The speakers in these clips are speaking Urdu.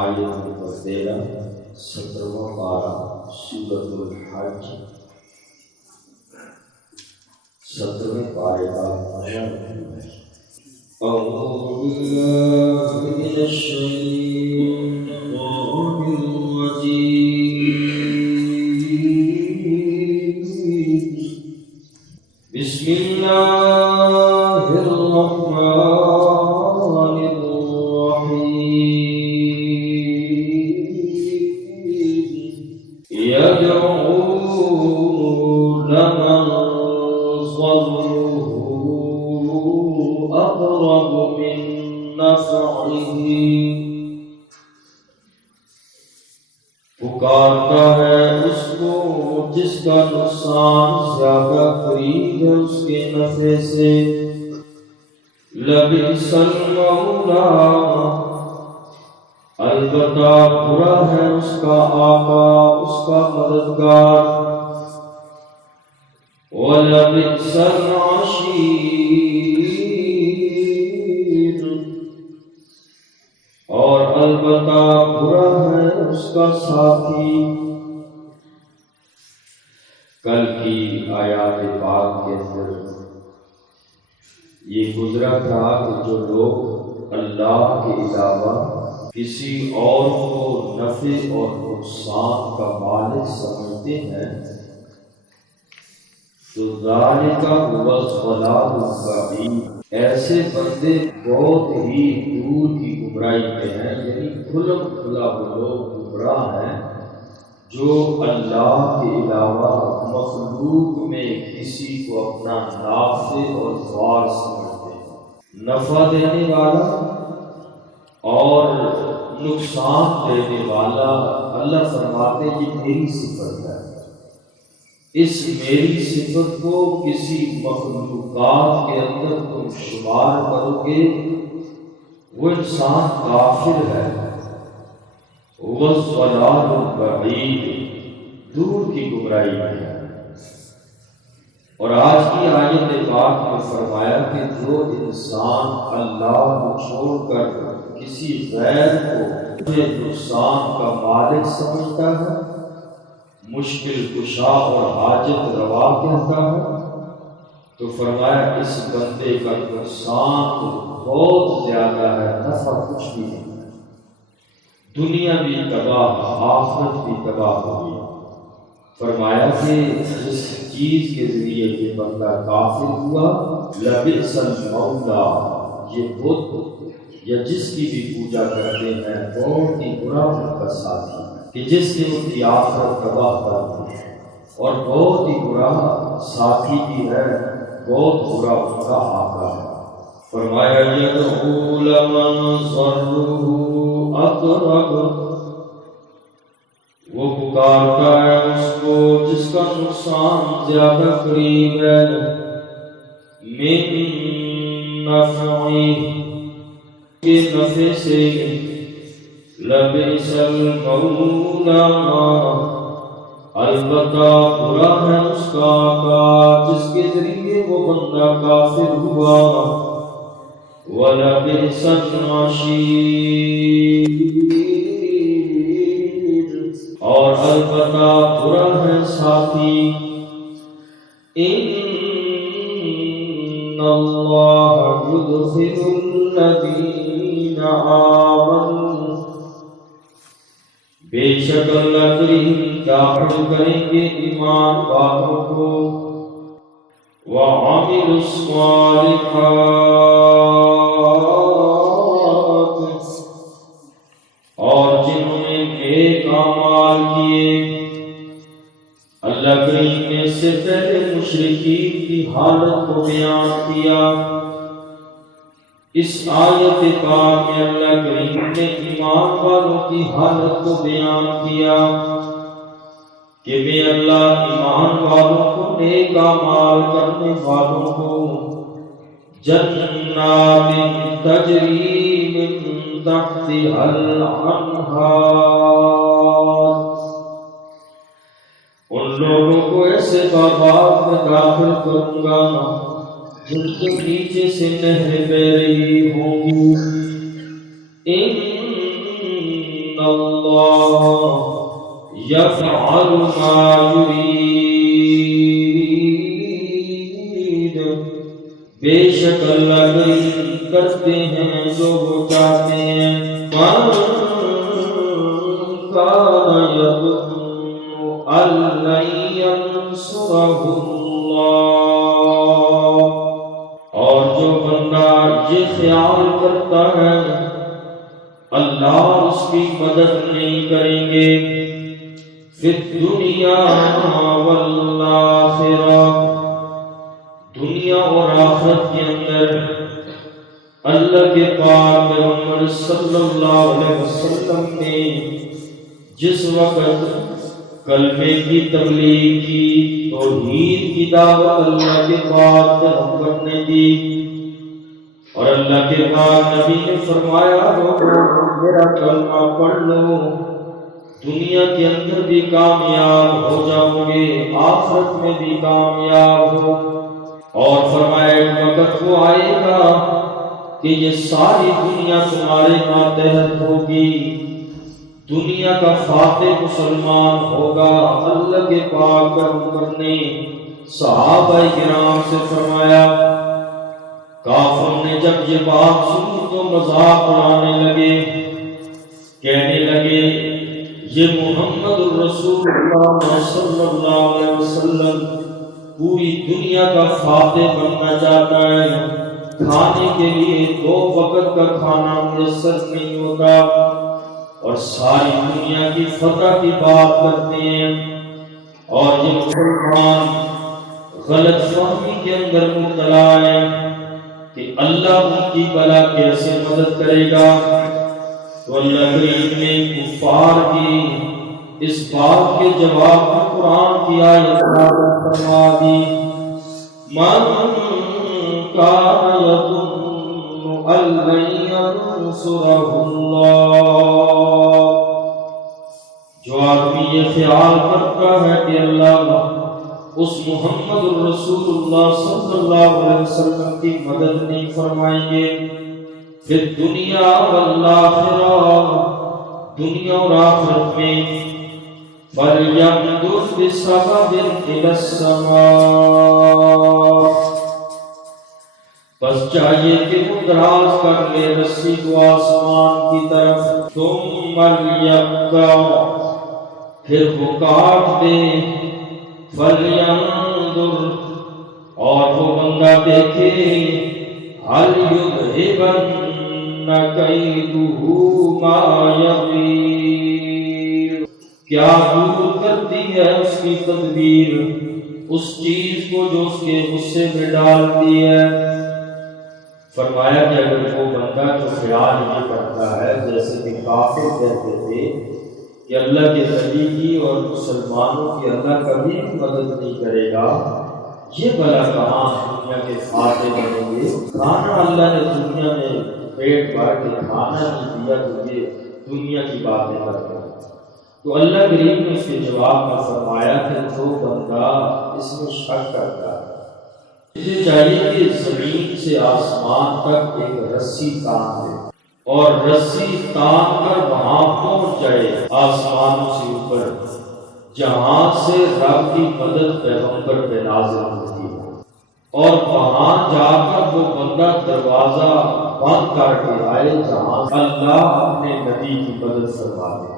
آیت نمبر 13 17واں پارہ سورۃ الحج 17ویں پارے کا عنوان ہے اعوذ باللہ من الشیطان الرجیم بسم اللہ الرحمن يدعون من ضره أقرب من نفعه پکارتا ہے اس کو جس کا نقصان زیادہ قریب ہے اس کے نفع سے لبئس المولا البتہ برا ہے اس کا آقا اس کا مددگار وَلَبِئْسَ الْعَشِيرُ اور البتہ برا ہے اس کا ساتھی۔ کل کی آیات پاک کے اندر یہ گزرا تھا کہ جو لوگ اللہ کے علاوہ کسی اور کو نفع اور نقصان کا مالک سمجھتے ہیں تو ذالک هو الضلال البعید، ایسے بندے بہت ہی دور کی گمراہی میں ہیں، یعنی کھلم کھلا وہ لوگ گمراہ ہیں جو اللہ کے علاوہ مخلوق میں کسی کو اپنا نافع اور ضار سمجھتے ہیں، نفع دینے والا اور نقصان دینے والا۔ اللہ فرماتے یہ میری صفت ہے، اس میری صفت کو کسی مخلوقات کے اندر تم شمار کرو گے وہ انسان کافر ہے، وہ ضلال بعید، دور کی گمراہی ہے۔ اور آج کی آیت پاک میں فرمایا کہ جو انسان اللہ کو چھوڑ کر کسی غیر کو نقصان کا مالک سمجھتا ہے، مشکل کشا اور حاجت روا کہتا ہے، تو فرمایا اس بندے کا نقصان بہت زیادہ ہے، نفع کچھ بھی نہیں ہے، دنیا بھی تباہ آخرت بھی تباہ ہوگی۔ فرمایا کہ جس چیز کے ذریعے یہ بندہ کافر ہوا، لبئس المولا، یہ بت یا جس کی بھی پوجا کرتے ہیں بہت ہی برا ان کا ساتھی کہ جس نے ان کی آخرت تباہ کر دی، اور بہت ہی برا ساتھی بھی ہے، بہت برا ان کا آقا ہے۔ فرمایا یدعو لمن ضره اقرب، وہ پکارتا ہے اس کو جس کا نقصان زیادہ قریب ہے، من نفعه، کے نفع سے، لبئس المولا، البتہ برا ہے اس کا آقا جس کے ذریعے وہ بندہ کافر ہوا، وَلَبِئْسَ الْعَشِيرُ، اور البتہ برا ہے ساتھی۔ إِنَّ اللَّهَ يُدْخِلُ الَّذِينَ آمَنُوا، بے شک اللہ کریم داخل کریں گے ایمان والوں کو، وَعَمِلُوا الصَّالِحَاتِ، اور جنہوں نے نیک اعمال کیے۔ اللہ کریم نے اس سے پہلے مشرکین کی حالت کو بیان کیا، اس آیت پاک میں اللہ کریم نے ایمان والوں کی حالت کو بیان کیا کہ میں اللہ ایمان والوں کو، نیک اعمال کرنے والوں کو جنات تجری من تحتها الانہار، ان لوگوں کو ایسے باغات میں داخل کروں گا جن کے نیچے سے نہریں بہ رہی ہوں گی۔ ان اللہ یفعل ما یرید، بے شک اللہ کریم کرتے ہیں جو وہ چاہتے ہیں۔ من کان یظن ان لن ینصرہ اللہ، اور جو بندہ یہ خیال کرتا ہے اللہ اس کی مدد نہیں کریں گے فی الدنیا والآخرہ، دنیا اور آخرت کے اندر، اللہ کے پاک پیغمبر صلی اللہ علیہ وسلم نے جس وقت کلمے کی تبلیغ کی، توحید کی دعوت اللہ کے پاک پیغمبر نے دی، اور اللہ کے پاک نبی نے فرمایا میرا کلمہ پڑھ لو، دنیا کے اندر بھی کامیاب ہو جاؤ گے، آخرت میں بھی کامیاب ہو۔ اور فرمایا ایک وقت وہ آئے گا کہ یہ ساری دنیا تمہارے ماتحت ہوگی، دنیا کا فاتح مسلمان ہوگا۔ اللہ کے پاک پیغمبر نے صحابہ کرام سے فرمایا، کافروں نے جب یہ بات سنی تو مذاق اڑانے لگے، کہنے لگے یہ محمد الرسول اللہ صلی اللہ علیہ وسلم پوری دنیا کا فاتح بننا چاہتا ہے، کھانے کے لیے 2 وقت کا کھانا میسر نہیں ہوتا، اور ساری دنیا کی فتح کی بات کرتے ہیں، اور یہ مسلمان غلط فہمی کے اندر مبتلا ہے کہ اللہ ان کی بلا کیسے مدد کرے گا۔ تو اللہ کریم نے کفار کی اس بات کے جواب میں قرآن کی آیت نازل فرما دی، من کان یظن ان لن ینصرہ اللہ، جو آدمی یہ خیال کرتا ہے کہ اللہ اس محمد الرسول اللہ صلی اللہ علیہ وسلم کی مدد نہیں فرمائیں گے فی الدنیا والآخرہ، دنیا اور آخرت میں، فَلْيَمْدُدْ بِسَبَبٍ إِلَى السَّمَاءِ، بس چاہیے کہ وہ دراز کر لے رسی کو آسمان کی طرف، ثُمَّ لْيَبْتَعْ، پھر وہ کاٹ دے، فَلْيَنْظُرْ، اور وہ بندہ دیکھے، هَلْ يُذْهِبَنَّ كَيْدُهُ مَا يَغِيظُ، کیا دور کرتی ہے اس کی تدبیر اس چیز کو جو اس کے غصے میں ڈالتی ہے۔ فرمایا کہ اگر وہ بندہ جو خیال یہ کرتا ہے جیسے کہ کافر کہتے تھے کہ اللہ کے نبی کی اور مسلمانوں کی اللہ کبھی مدد نہیں کرے گا، یہ بلا کہاں دنیا کے فاتح بنیں گے، کھانا اللہ نے دنیا میں پیٹ بھر کے کھانا نہیں دیا تو یہ دنیا کی باتیں کرتے ہیں۔ تو اللہ کریم نے اس کے جواب میں فرمایا کہ جو بندہ اس میں شک کرتا ہے، مجھے چاہیے کہ زمین سے آسمان تک ایک رسی تان دے، اور رسی تان کر وہاں پہنچ جائے آسمانوں سے اوپر جہاں سے رب کی مدد پیغمبر پہ نازل ہوتی ہے، اور وہاں جا کر وہ بندہ دروازہ بند کر کے آئے جہاں اللہ اپنے نبی کی مدد فرما دے۔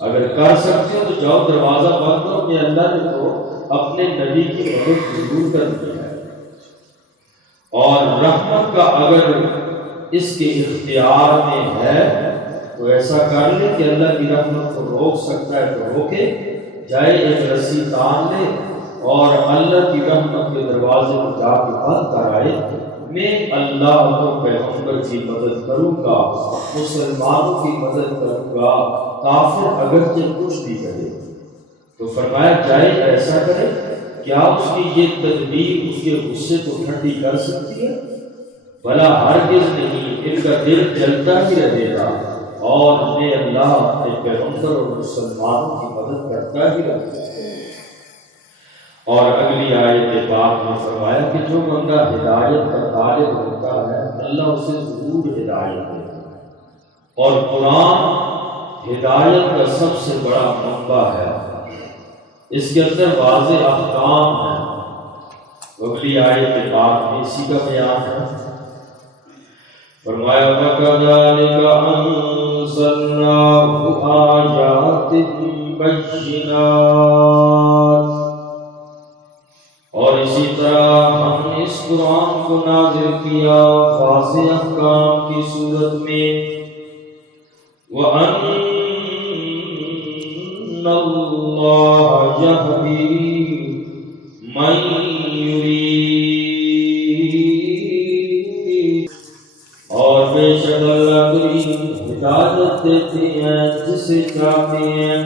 اگر کر سکتے ہو تو جاؤ دروازہ بند کرو کہ اللہ نے تو اپنے نبی کی مدد ضرور کر دی ہے، اور رحمت کا اگر اس کے اختیار میں ہے تو ایسا کر لے کہ اللہ کی رحمت کو روک سکتا ہے تو روکے، جائے ایک رسی تان لے اور اللہ کی رحمت کے دروازے کو جا کے بند کرائے، میں اللہ اور پیغمبر کی مدد کروں گا، مسلمانوں کی مدد کروں گا، کافر اگرچہ کچھ بھی کرے۔ تو فرمایا جائے ایسا کرے، کیا اس کی یہ تدبیر اس کے غصے کو ٹھنڈی کر سکتی ہے؟ بھلا ہرگز نہیں، ان کا دل جلتا ہی رہے گا، اور میں اللہ اپنے پیغمبر اور مسلمانوں کی مدد کرتا ہی رہے گا۔ اور اگلی آیت کے بعد میں فرمایا کہ جو بندہ ہدایت کا طالب ہوتا ہے اللہ اسے ضرور ہدایت دیتا ہے، اور قرآن ہدایت کا سب سے بڑا منبع ہے، اس کے اندر واضح احکام ہیں۔ اگلی آیت پاک میں اسی کا بیان ہے۔ فرمایا وَكَذَلِكَ أَنزَلْنَاهُ آيَاتٍ بَيِّنَاتٍ، اور اسی طرح ہم نے اس قرآن کو نازل کیا واضح احکام کی صورت میں۔ وَأَنَّ اللَّهَ يَهْدِي مَن يُرِيدُ، اور بے شک اللہ کریم ہدایت دیتے ہیں جسے چاہتے ہیں،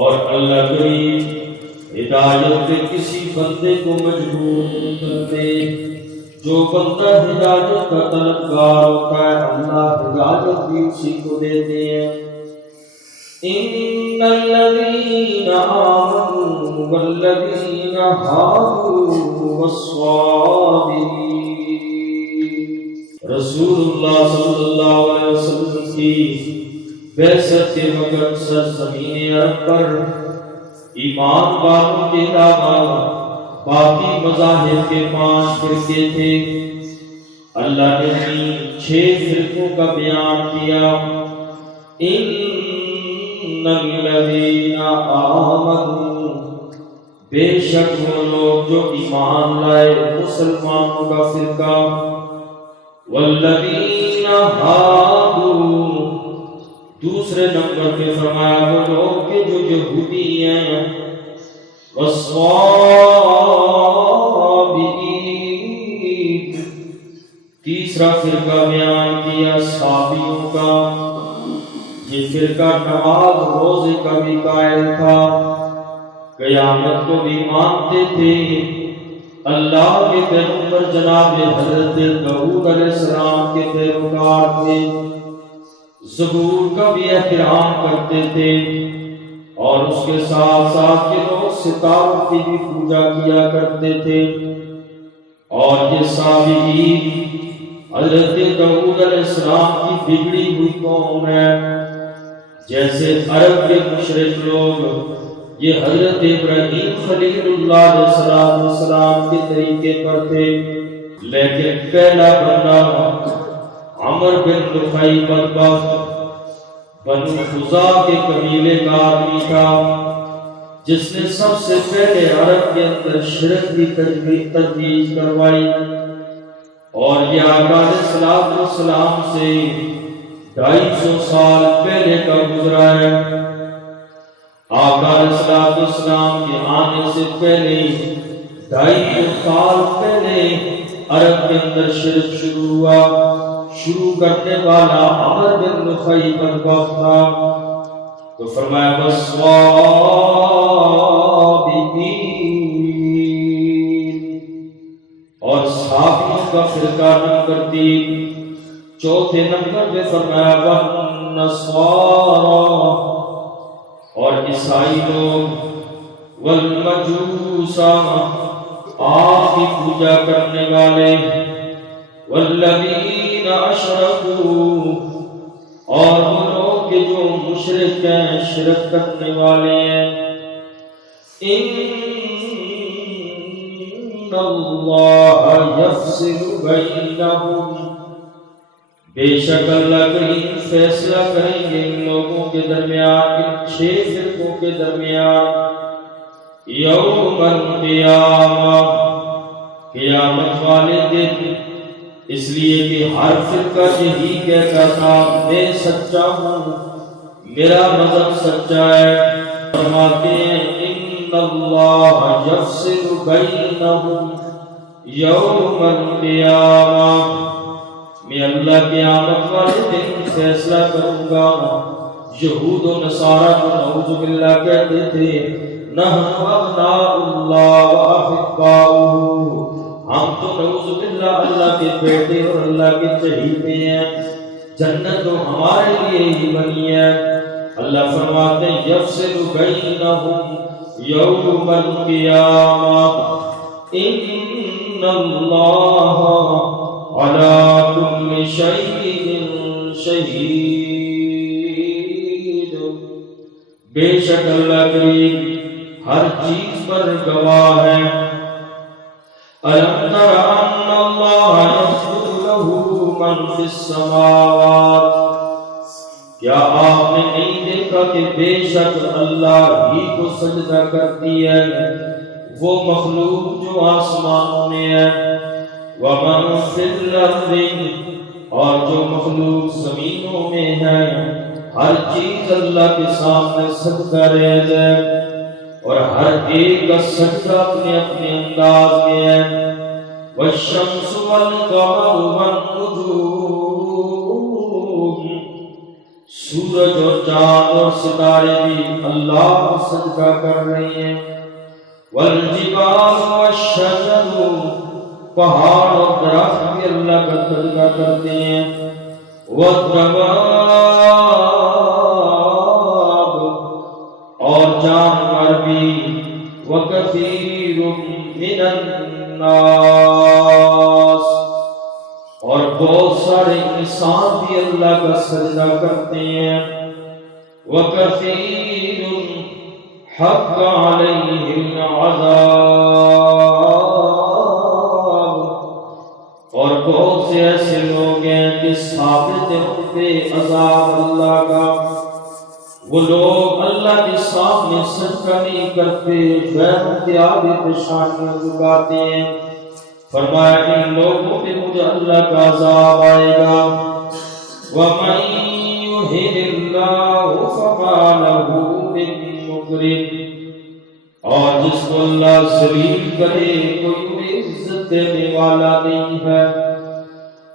اور اللہ کریم ہدایت کے کسی بندے کو مجبور نہیں کرتے۔ جو بندہ ہدایت کا طلبگار ہوتا ہے اللہ ہدایت بھی اسی کو دیتے ہیں۔ ان الذين آمنوا والذين هادوا والصابرين، رسول اللہ صلی اللہ علیہ وسلم کی بعثت کے وقت سرزمین عرب پر ایمان والوں کے علاوہ باقی مذاہب کے 5 فرقے تھے۔ اللہ نے 6 فرقوں کا بیان کیا۔ ان الذین آمنوا، بے شک وہ لوگ جو ایمان لائے مسلمانوں کا فرقہ، والذین ہادوا، دوسرے نمبر پہ فرمایا وہ لوگ کہ جو یہودی ہیں، والصابئین، تیسرا فرقہ بیان کیا صابیوں کا۔ یہ فرقہ نماز روزے کا بھی قائل تھا، قیامت کو بھی مانتے تھے، اللہ کے پیغمبر جناب حضرت داؤد علیہ السلام کے پیروکار تھے، زبور کا بھی احترام کرتے تھے، اور اس کے ساتھ ساتھ کے لوگ ستاروں کی بھی پوجا کیا کرتے تھے۔ اور یہ صابئین حضرت داؤد علیہ السلام کی بگڑی ہوئی قوم ہے۔ جیسے عرب کے مشرک لوگ یہ حضرت ابراہیم خلیل اللہ علیہ السلام کے طریقے پر تھے، لیکن پہلا بندہ عمر بن نفیل بدبخت بنو خزاعہ کے قبیلے کا آدمی تھا، جس نے سب سے پہلے عرب کے اندر شرک کی ترویج کروائی، اور یہ آقا علیہ السلام سے 250 سال پہلے کا گزرا ہے۔ آقا علیہ السلام کے آنے سے پہلے 250 سال پہلے عرب کے اندر شرک شروع ہوا۔ شروع کرنے والا عمر بن نفیل بدبخت تھا، تو فرمایا والصابئین، اور صحابیوں کا فرقہ نمبر 3۔ چوتھے نمبر پہ فرمایا والنصارى، اور عیسائی لوگ، والمجوس، آگ کی پوجا کرنے والے، والذین اشرکوا، اور وہ لوگ کہ جو مشرک ہیں شرک کرنے والے ہیں۔ ان اللہ یفصل بینہم، بے شک اللہ کریم فیصلہ کریں گے ان لوگوں کے درمیان، ان 6 فرقوں کے درمیان، یوم القیامہ، قیامت والے دن۔ اس لیے کہ ہر فرقہ یہی کہتا تھا میں سچا ہوں، میرا مذہب سچا ہے۔ فرماتے ہیں ان اللہ یفصل بینہم یوم القیامہ، میں اللہ قیامت والے دن فیصلہ کروں گا۔ یہود و نصارہ کو نعوذ باللہ کہتے تھے نحن ابناء اللہ واحباؤہ، ہم تو نعوذ باللہ اللہ کے بیٹے اور اللہ کے چہیتے ہیں، جنت تو ہمارے لیے ہی بنی ہے۔ اللہ فرماتے ہیں یفصل بینہم یوم القیامہ ان اللہ علی کل شیء شہید، بے شک اللہ کریم ہر چیز پر گواہ ہے۔ أَلَمْ تَرَ أَنَّ اللَّهَ يَسْجُدُ لَهُ مَنْ فِي السَّمَاوَاتِ، کیا آپ نے نہیں دیکھا کہ بے شک اللہ ہی کو سجدہ کرتی ہے وہ مخلوق جو آسمانوں میں ہے، وَمَنْ فِي الْأَرْضِ اور جو مخلوق زمینوں میں ہے، ہر چیز اللہ کے سامنے سجدہ رہ جائے اور ہر ایک کا سجدہ اپنے اپنے انداز میں ہے۔ والشمس والقمر والنجوم، سورج اور چاند اور ستارے بھی اللہ کو سجدہ کر رہے ہیں۔ والجبال والشجر، پہاڑ اور درخت بھی اللہ کا سجدہ کرتے ہیں۔ والدواب، اور جانور بھی۔ وکثیر من الناس، اور بہت سارے انسان بھی اللہ کا سجدہ کرتے ہیں۔ وکثیر حق علیہ العذاب، اور بہت سے ایسے لوگ ہیں کہ ثابت ہے ان پہ عذاب اللہ کا۔ وہ لوگ اللہ کے سامنے سجدہ نہیں کرتے، غیروں کے آگے پیشانیاں جھکاتے ہیں۔ فرمایا ان لوگوں پہ مجھے اللہ کا عذاب آئے گا۔ وَمَن يُهِنِ اللَّهُ فَمَا لَهُ مِن مُّكْرِمٍ، اور جس کو اللہ ذلیل کرے کوئی انہیں عزت دینے والا نہیں ہے۔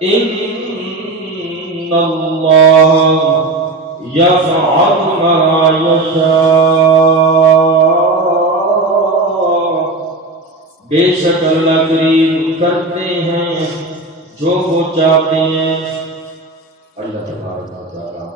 إِنَّ اللَّهَ يَفْعَلُ مَا يَشَاءُ، بے شک اللہ کریم کرتے ہیں جو وہ چاہتے ہیں۔ اللہ تبارک و تعالیٰ